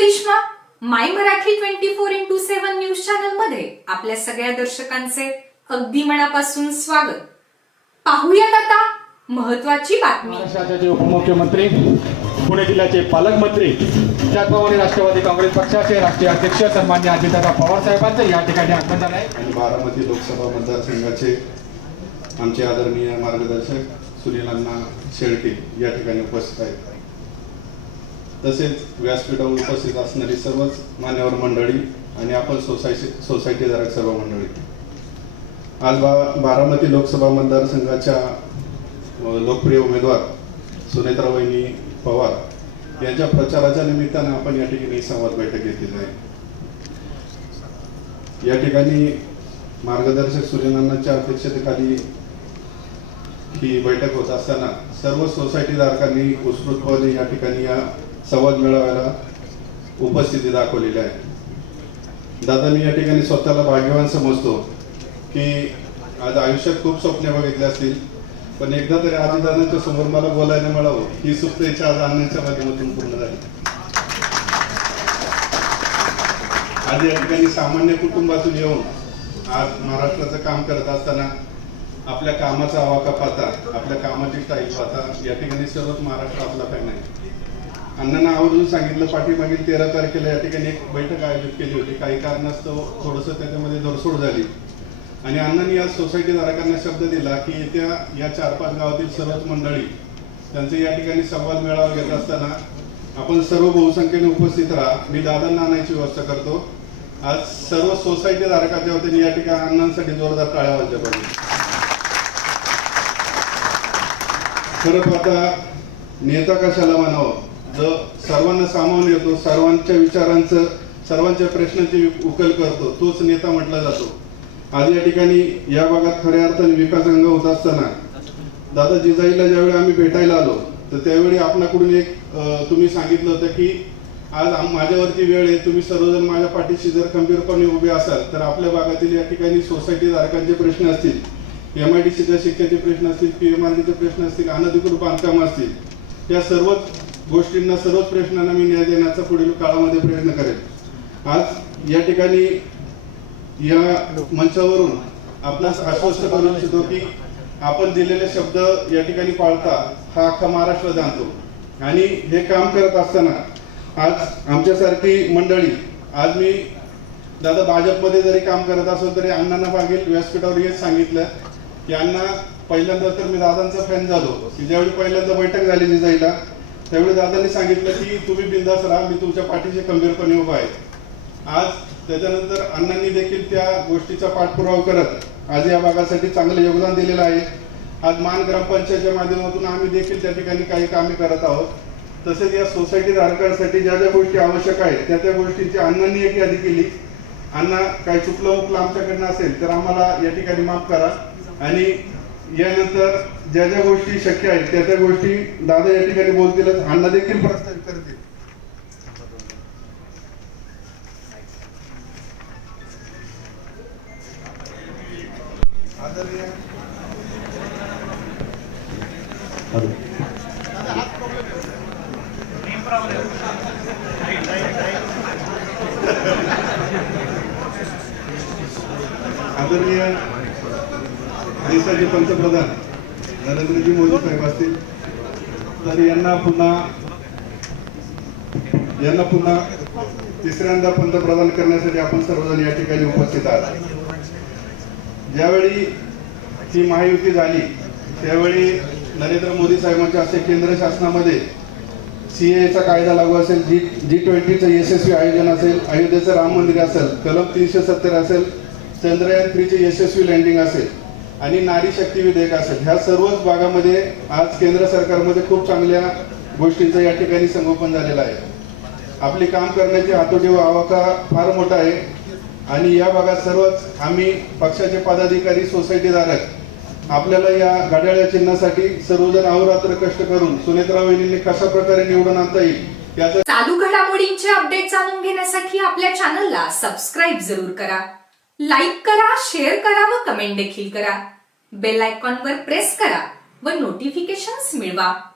Karishma my Marathi twenty four into seven news चॅनलमध्ये आपल्या सगळ्या दर्शकांचे अगदी मनापासून स्वागत. पाहुयात आता महत्वाची बातमी. महाराष्ट्राचे उपमुख्यमंत्री पुणे जिल्ह्याचे पालकमंत्री त्याचप्रमाणे राष्ट्रवादी काँग्रेस पक्षाचे राष्ट्रीय अध्यक्ष सन्मान्य अजितदादा पवार साहेबांचं या ठिकाणी आगमन झालं आहे आणि बारामती लोकसभा मतदारसंघाचे आमचे आदरणीय मार्गदर्शक सुनील अण्णा शेळके या ठिकाणी उपस्थित आहेत. तसेच व्यासपीठावर उपस्थित असणारी सर्वच मान्यवर मंडळी आणि आपण सोसायटी सोसायटीधारक सर्व मंडळी. आज बा बारामती लोकसभा मतदारसंघाच्या लोकप्रिय उमेदवार सुनेत्राबाईंनी पवार यांच्या प्रचाराच्या निमित्तानं आपण या ठिकाणी संवाद बैठक घेतलेली आहे. या ठिकाणी मार्गदर्शक सूर्यनानांच्या अध्यक्षतेखाली ही बैठक होत असताना सर्व सोसायटीधारकांनी उत्स्फूर्तपणे या ठिकाणी या संवाद मिळवायला उपस्थिती दाखवलेली आहे. दादा मी या ठिकाणी स्वतःला भाग्यवान समजतो की आज आयुष्यात खूप स्वप्ने बघितले असतील पण एकदा तरी आनंदाच्या समोर मला बोलायला मिळावं ही सुप्त इच्छा आज अण्णांच्या माध्यमातून पूर्ण झाली. आज या ठिकाणी सामान्य कुटुंबातून येऊन आज महाराष्ट्राचं काम करत असताना आपल्या कामाचा आवाका पाहता आपल्या कामाची स्टाईल पाहता या ठिकाणी सर्वच महाराष्ट्र आपला फॅन आहे. अण्णांना आवर्जून सांगितलं पाठीमागील तेरा तारखेला या ठिकाणी एक बैठक आयोजित केली होती. काही कारणास्तव थोडंसं त्याच्यामध्ये दरसोड झाली. आणि अण्णांनी या सोसायटी धारकांना शब्द दिला की येत्या या चार पाच गावातील सर्वच मंडळी त्यांचे या ठिकाणी संवाद मेळावा घेत असताना आपण सर्व बहुसंख्येने उपस्थित राहा. मी दादांना आणायची व्यवस्था करतो. आज सर्व सोसायटी धारकाच्या वतीने या ठिकाणी अण्णांसाठी जोरदार टाळ्या वाजल्या पाहिजे खरं पाहता नेता कशाला म्हणावं? जो सर्वांना सामावून येतो सर्वांच्या विचारांचं सर्वांच्या प्रश्नांची उकल करतो तोच नेता म्हटला जातो. आज या ठिकाणी या भागात खऱ्या अर्थाने विकास अंग होत असताना दादा जिजाईला ज्यावेळी आम्ही भेटायला आलो तर त्यावेळी आपणाकडून एक तुम्ही सांगितलं होतं की आज माझ्यावरती वेळ आहे तुम्ही सर्वजण माझ्या पाठीशी जर खंबीरपणे उभे असाल तर आपल्या भागातील या ठिकाणी सोसायटी धारकांचे प्रश्न असतील एम आय डी सीच्या शिक्षाचे प्रश्न असतील पी एम आर डीचे प्रश्न असतील अनधिकृत बांधकाम असतील या सर्वच गोष्टींना सर्वच प्रश्नांना मी न्याय देण्याचा पुढील काळामध्ये प्रयत्न करेन. आज या ठिकाणी या मंचावरून आपणास आश्वस्त करू इच्छितो की आपण दिलेले शब्द या ठिकाणी पाळता हा अख्खा महाराष्ट्र जाणतो. आणि हे काम करत असताना आज आमच्यासारखी मंडळी आज मी दादा भाजपमध्ये जरी काम करत असेल तरी अण्णांना मागील व्यासपीठावर हेच सांगितलं की अण्णा पहिल्यांदा तर मी दादांचा फॅन झालो. की ज्यावेळी पहिल्यांदा बैठक झाली जिजाईला त्यावेळी दादांनी सांगितलं की तुम्ही बिंदास राहा मी तुमच्या पाठीशी खंबीरपणे उभा आहे. आज त्याच्यानंतर अण्णांनी देखील त्या गोष्टीचा पाठपुरावा करत आज या भागासाठी चांगलं योगदान दिलेलं आहे. आज मान ग्रामपंचायतच्या माध्यमातून आम्ही देखील त्या ठिकाणी काही कामे करत आहोत. तसेच या सोसायटी धारकांसाठी ज्या ज्या गोष्टी आवश्यक आहेत त्या त्या गोष्टींची अण्णांनी एक यादी केली. अण्णा काही चुकलं उकलं आमच्याकडनं असेल तर आम्हाला या ठिकाणी माफ करा. आणि यानंतर ज्या ज्या गोष्टी शक्य आहेत त्या त्या गोष्टी दादा या ठिकाणी बोलतीलच. अण्णा देखील प्रस्तावित करतील. आदरणीय आदरणीय देशाचे पंतप्रधान नरेंद्रजी मोदी साहेब असतील. तर यांना पुन्हा यांना पुन्हा तिसऱ्यांदा पंतप्रधान करण्यासाठी आपण सर्वजण या ठिकाणी उपस्थित आहात. ज्यावेळी ही महायुती झाली त्यावेळी नरेंद्र मोदी साहेबांच्या असे केंद्र शासनामध्ये सीएचा कायदा लागू असेल जी जी ट्वेंटीचं यशस्वी आयोजन असेल अयोध्येचं राम मंदिर असेल कलम तीनशे सत्तर असेल चंद्रयान थ्रीचे यशस्वी लँडिंग असेल आणि नारी शक्ती विधेयक असेल ह्या सर्वच भागामध्ये आज केंद्र सरकारमध्ये खूप चांगल्या गोष्टींचं या ठिकाणी संगोपन झालेलं आहे. आपली काम करण्याची हातोटी व आवाका फार मोठा आहे. आणि या भागात सर्वच आम्ही पक्षाचे पदाधिकारी सोसायटीधारक आपल्याला या घड्याळ्या चिन्हासाठी सर्वजण अहोरात्र कष्ट करून सुनेत्रा वहिनींनी कशा प्रकारे निवडून आणता येईल याचं चालू घडामोडींचे अपडेट जाणून घेण्यासाठी आपल्या चॅनलला सबस्क्राईब जरूर करा. लाईक करा शेअर करा व कमेंट देखील करा. बेल आयकॉनवर प्रेस करा व नोटिफिकेशन्स मिळवा.